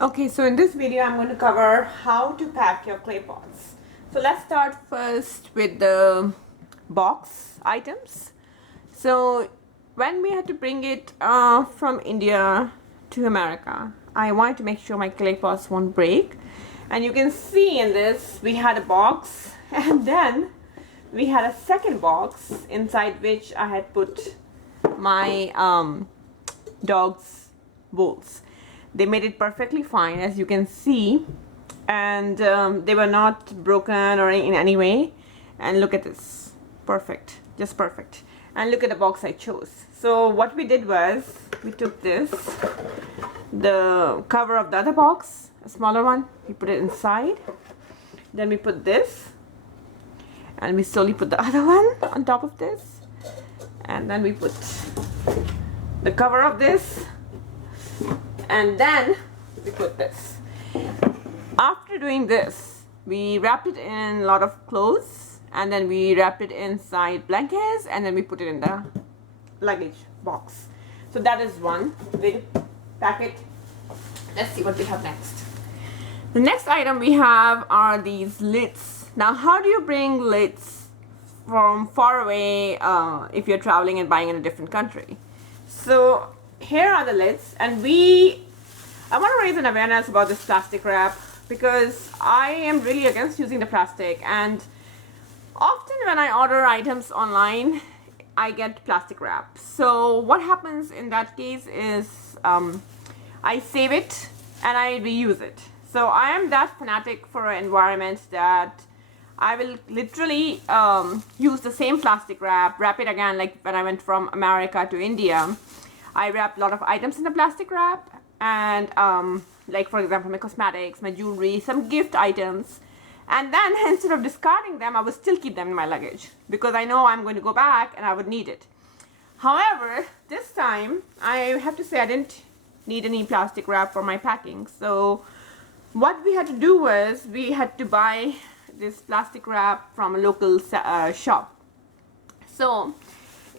Okay, so in this video I'm going to cover how to pack your clay pots. So let's start first with the box items. So when we had to bring it from India to America, I wanted to make sure my clay pots won't break. And you can see in this we had a box and then we had a second box inside which I had put my dog's bowls. They made it perfectly fine, as you can see, and they were not broken or in any way. And look at this, perfect, just perfect. And look at the box I chose. So what we did was we took this, the cover of the other box, a smaller one, we put it inside, then we put this, and we slowly put the other one on top of this, and then we put the cover of this, and then we put this. After doing this, we wrapped it in a lot of clothes, and then we wrapped it inside blankets, and then we put it in the luggage box. So that is one way to pack it. Let's see what we have next. The next item we have are these lids. Now, how do you bring lids from far away if you're traveling and buying in a different country? So here are the lids, and I want to raise an awareness about this plastic wrap because I am really against using the plastic, and often when I order items online I get plastic wrap. So what happens in that case is I save it and I reuse it. So I am that fanatic for an environment that I will literally use the same plastic wrap it again. Like when I went from America to India, I wrapped a lot of items in the plastic wrap, and like for example my cosmetics, my jewelry, some gift items, and then instead of discarding them I would still keep them in my luggage because I know I'm going to go back and I would need it. However, this time I have to say I didn't need any plastic wrap for my packing. So what we had to do was we had to buy this plastic wrap from a local shop. So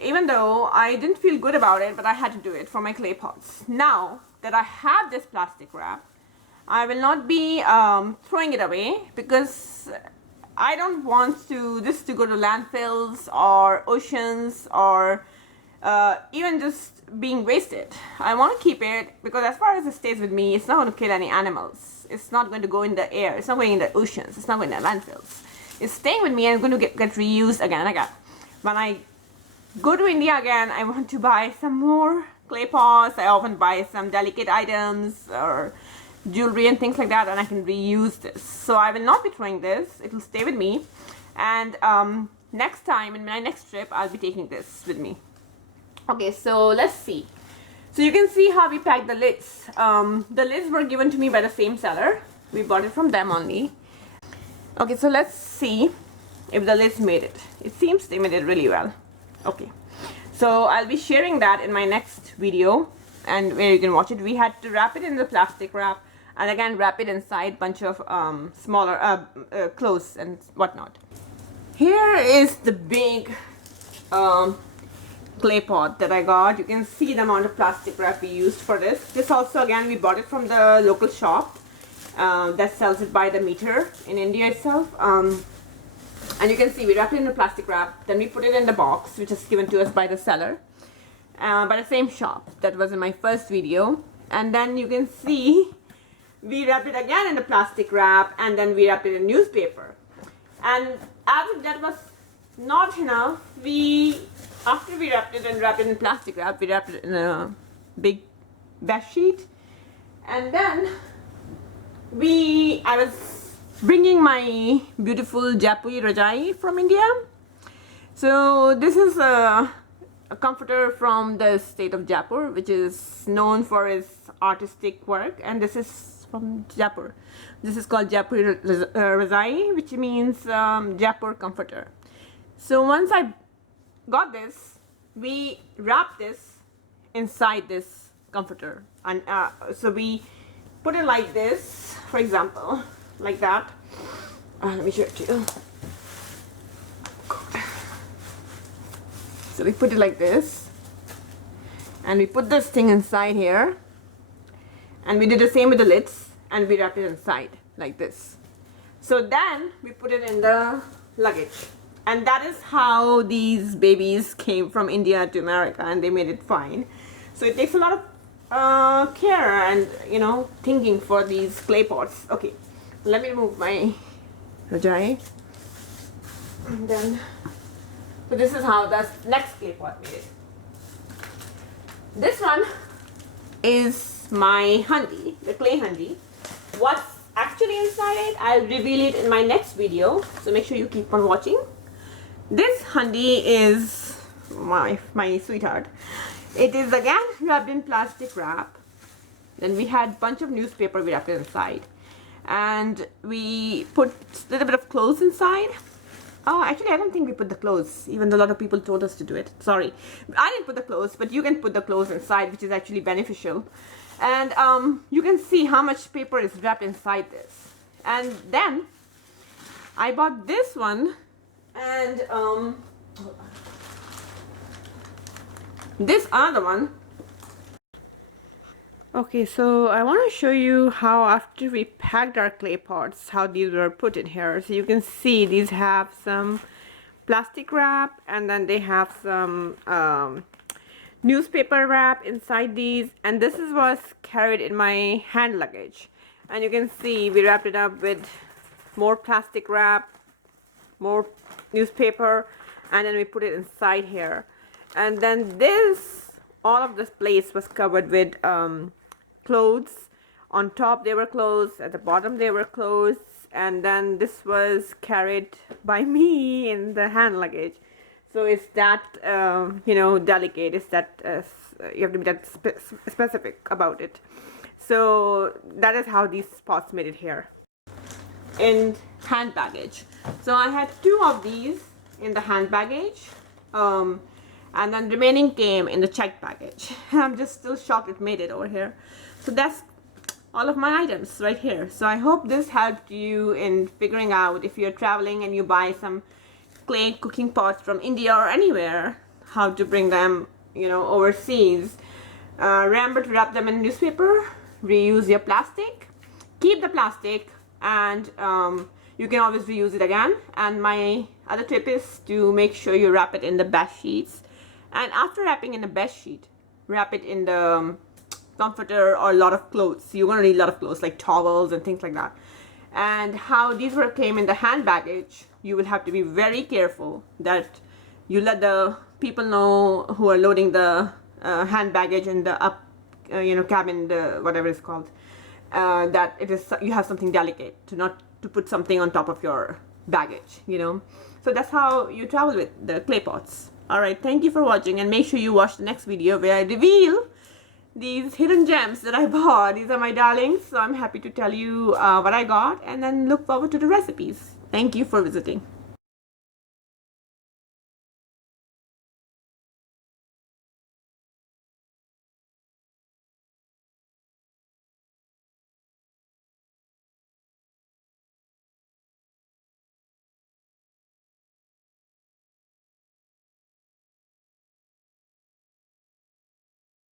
even though I didn't feel good about it, but I had to do it for my clay pots. Now that I have this plastic wrap, I will not be throwing it away because I don't want this to go to landfills or oceans or even just being wasted. I want to keep it because as far as it stays with me, it's not going to kill any animals. It's not going to go in the air. It's not going in the oceans. It's not going in the landfills. It's staying with me and it's going to get reused again and again. When I go to India again, I want to buy some more clay pots. I often buy some delicate items or jewelry and things like that, and I can reuse this. So I will not be throwing this. It will stay with me, and next time in my next trip I'll be taking this with me. Okay, so let's see. So you can see how we packed the lids. The lids were given to me by the same seller. We bought it from them only. Okay, so let's see if the lids made it. It seems they made it really well. Okay, so I'll be sharing that in my next video and where you can watch it. We had to wrap it in the plastic wrap and again wrap it inside bunch of smaller clothes and whatnot. Here is the big clay pot that I got. You can see the amount of plastic wrap we used for this. This also again we bought it from the local shop that sells it by the meter in India itself. And you can see we wrapped it in the plastic wrap, then we put it in the box which is given to us by the seller, by the same shop that was in my first video. And then you can see we wrapped it again in the plastic wrap, and then we wrapped it in newspaper. And as if that was not enough, after we wrapped it and wrapped it in plastic wrap, we wrapped it in a big bed sheet. And then I was bringing my beautiful Jaipuri Rajai from India. So this is a comforter from the state of Jaipur, which is known for its artistic work, and this is from Jaipur. This is called Jaipuri Rajai, which means Jaipur comforter. So once I got this, we wrapped this inside this comforter, and so we put it like this, for example, like that. Let me show it to you. So we put it like this, and we put this thing inside here, and we did the same with the lids. and we wrap it inside like this. So then we put it in the luggage, and that is how these babies came from India to America, and they made it fine. So it takes a lot of care and, you know, thinking for these clay pots. Okay, let me remove my rajai, and then so this is how the next clay pot made it. This one is my handi, the clay handi. What's actually inside it, I'll reveal it in my next video, so make sure you keep on watching. This handi is my sweetheart. It is again wrapped in plastic wrap. Then we had a bunch of newspaper we wrapped it inside, and we put a little bit of clothes inside. Oh, actually, I don't think we put the clothes, even though a lot of people told us to do it. Sorry, I didn't put the clothes, but you can put the clothes inside, which is actually beneficial. And you can see how much paper is wrapped inside this. And then I bought this one, and this other one. Okay, so I want to show you how after we packed our clay pots, how these were put in here. So you can see these have some plastic wrap, and then they have some newspaper wrap inside these, and this is what's carried in my hand luggage. And you can see we wrapped it up with more plastic wrap, more newspaper, and then we put it inside here. And then this, all of this place was covered with clothes. On top they were clothes, at the bottom they were clothes, and then this was carried by me in the hand luggage. So it's that you know, delicate. It's that you have to be that specific about it. So that is how these pots made it here in hand baggage. So I had 2 of these in the hand baggage, and then remaining came in the checked baggage. I'm just still shocked it made it over here. So that's all of my items right here. So I hope this helped you in figuring out, if you're traveling and you buy some clay cooking pots from India or anywhere, how to bring them, you know, overseas. Remember to wrap them in newspaper, reuse your plastic, keep the plastic, and you can always reuse it again. And my other tip is to make sure you wrap it in the bed sheets, and after wrapping in the bed sheet, wrap it in the comforter or a lot of clothes. You're going to need a lot of clothes like towels and things like that. And how these came in the hand baggage, you will have to be very careful that you let the people know who are loading the hand baggage in the up you know, cabin, the whatever it's called, that it is, you have something delicate, to not to put something on top of your baggage, you know. So that's how you travel with the clay pots. Alright, thank you for watching, and make sure you watch the next video where I reveal these hidden gems that I bought. These are my darlings, so I'm happy to tell you what I got, and then look forward to the recipes. Thank you for visiting.